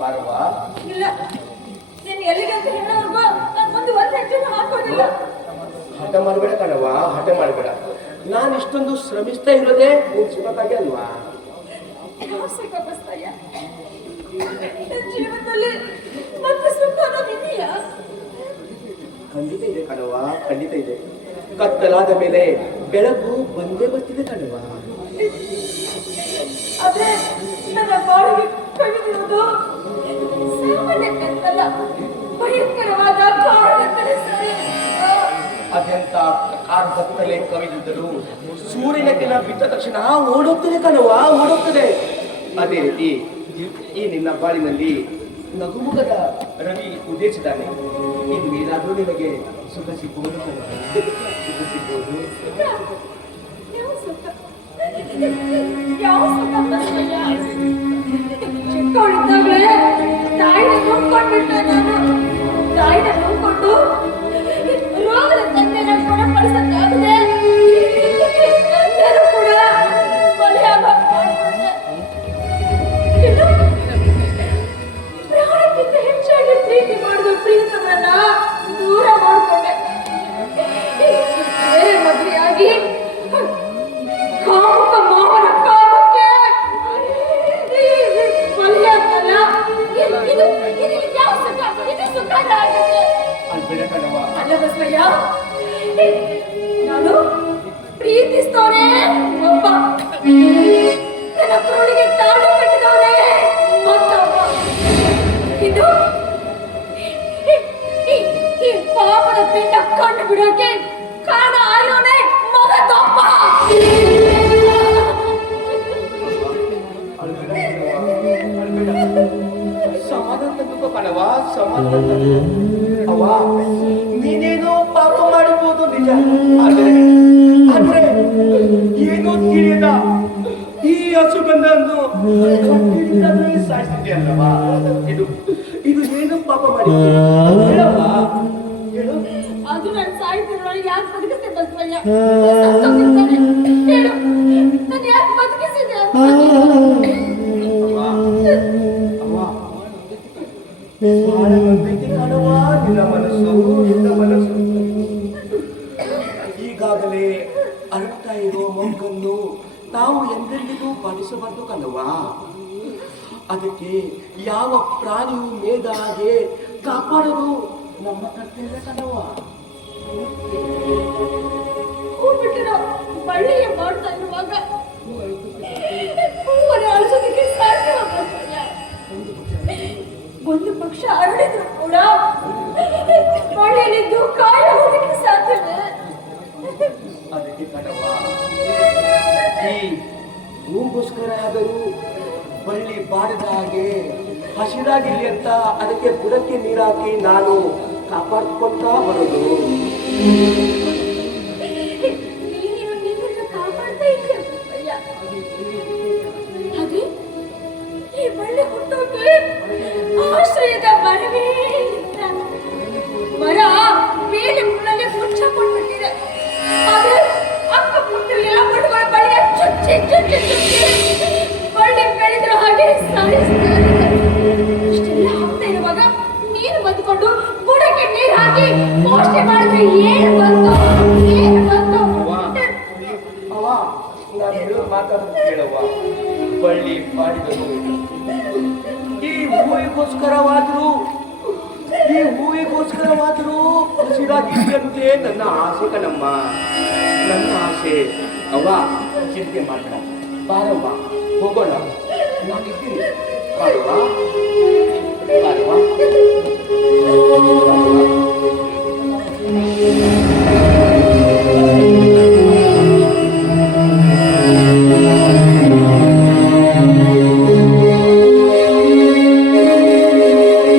ಬಾರವ್ವ? ಇಲ್ಲ. ನೀನ್ ಎಲ್ಲಿಗಂತ ಹೇಳೋರ್ಗು ನಾನು ಮುಂದೆ ಒಂದು ಹೆಜ್ಜೆನೂ ಹಾಕೋದಿಲ್ಲ ಹಠ ಮಾಡಬೇಡ ಕಣವ್ವ ಹಠ ಮಾಡಬೇಡ. ನಾನು ಇಷ್ಟೊಂದು ಶ್ರಮಿಸ್ತಾ ಇರೋದೇ ನಿನ್ ಸುಖಕ್ಕಾಗಿ ಅಲ್ವಾ? ಸುಖ ಬಸ್ತಯ್ಯ ಜೀವನದಲ್ಲಿ ಮತ್ತೆ ಸುಖ ಅನ್ನೋದಿದೆಯಾ ಖಂಡಿತ ಇದೆ ಕಣವ ಖಂಡಿತ ಇದೆ. ಕತ್ತಲಾದ ಮೇಲೆ ಬೆಳಕು ಬಂದೇ ಬರ್ತಿದೆ ಕಣವ್ವ. ಅದೇ ನನ್ನ ಬಾಳಿಗೆ ಭಯಂಕರವಾದ ಕಾರಣಕ್ಕೇ ಸರಿ ಅದೆಂತ ಕವಿದಿದ್ದರು ಸೂರ್ಯನ ದಿನ ಬಿದ್ದ ತಕ್ಷಣ ಓಡುತ್ತದೆ ಕಣವ ಓಡುತ್ತದೆ. ಅದೇ ರೀತಿ ಈ ನಿನ್ನ ಬಾಳಿನಲ್ಲಿ ನಗುಮುಖದ ರವಿ ಉದ್ದೇಶಿದ್ದಾನೆ ಇನ್ನು ಏನಾದರೂ ನಿಮಗೆ ಸುಖ ಕಣವ್ವ. ಸುಖ ಸಿಗುವುದು ಯಾವ ಸುಖ ಚಿಕ್ಕವಳಿದ್ದಾಗಲೇ ತಾಯಿನ ನೋಡ್ಕೊಂಡ್ಬಿಟ್ಟೆ ನಾನು. ನಾನು ಪ್ರೀತಿಸ್ತವನೇ ಒಬ್ಬ ನನ್ನ ತಾಳು ಕಟ್ಟಿದವನೇ ಇದು ಈ- ಪಾಪದ ಪಿಂಡ ಕಂಡು ಬಿಡೋಕೆ ಕಾರಣ ಆಯೋನೇ ಮಗದೊಬ್ಬ. ಸಮಾಧಾನ ತಂದುಕೋ ಕಣವ್ವ ಸಮಾಧಾನ. ನಿಜ ಆದರೆ ಆದರೆ ಏನೂ ತಿಳಿಯದ ಈ ಹಸುಗಂಧನ್ನು ಕಟ್ಟಿಟ್ಟಲ್ಲಿ ಸಾಯಿಸ್ತಿದ್ಯಲ್ಲವ ಇದು ಇದು ಏನು ಪಾಪ ಮಾಡಿ ಹೇಳವ್ವ ಹೇಳು ಅದು ಯಾಕೆ ಬದುಕಿಸ್ತೆ ಬಸವಯ್ಯ. ಹೇಳು ನಾನು ಯಾಕೆ ಬದುಕಿಸಿದೆ ನಿನ್ನ ಮನಸ್ಸು ನಿನ್ನ ಮನಸ್ಸು ಈಗಾಗಲೇ ಇರೋ ಮೊಗ್ಗನ್ನು ನಾವು ಎಂದೆಂದಿಗೂ ಪಾಲಿಸಬಾರ್ದು ಕಲ್ಲವಾ ಅದಕ್ಕೆ ಯಾವ ಪ್ರಾಣಿಯು ಮೇದಾಗೆ ಕಾಪಾಡೋದು ನಮ್ಮ ಕರ್ತವ್ಯ ಕಲ್ಲವಾ ಹೂ ಬಿಟ್ಟಿರೋ ಬಳ್ಳಿಯ ಆದರೂ ಬಳ್ಳಿ ಬಾರದ ಹಾಗೆ ಹಸಿರಾಗಿರ್ಲಿ ಅಂತ ಅದಕ್ಕೆ ಬುಡಕ್ಕೆ ನೀರಾಕಿ ನಾನು ಕಾಪಾಡ್ಕೊಳ್ತಾ ಬರೋದು. ಆಶ್ರಯದ ನಿನ್ನನ್ನು ಇಷ್ಟೆಲ್ಲ ಆಗ್ತಾ ಇರುವಾಗ ನೀರು ಬಂದ್ಕೊಂಡು ಬುಡಕ್ಕೆ ನೀರು ಹಾಕಿ ಏನು ಬಂತು ಏನು ಬಂತು ಬಳ್ಳಿ ಬಾಡಿದರು ಈ ಹೂವಿಗೋಸ್ಕರವಾದರೂ ಈ ಹೂವಿಗೋಸ್ಕರವಾದರೂ ಹಸಿರಾಗಿದ್ದಂತೆ ನನ್ನ ಆಸೆ ಕಣಮ್ಮ ನನ್ನ ಆಸೆ ಅವ್ವ, ಚಿಂತೆ ಮಾಡ ಬಾರಮ್ಮ ಹೋಗೋಣ. Di sini.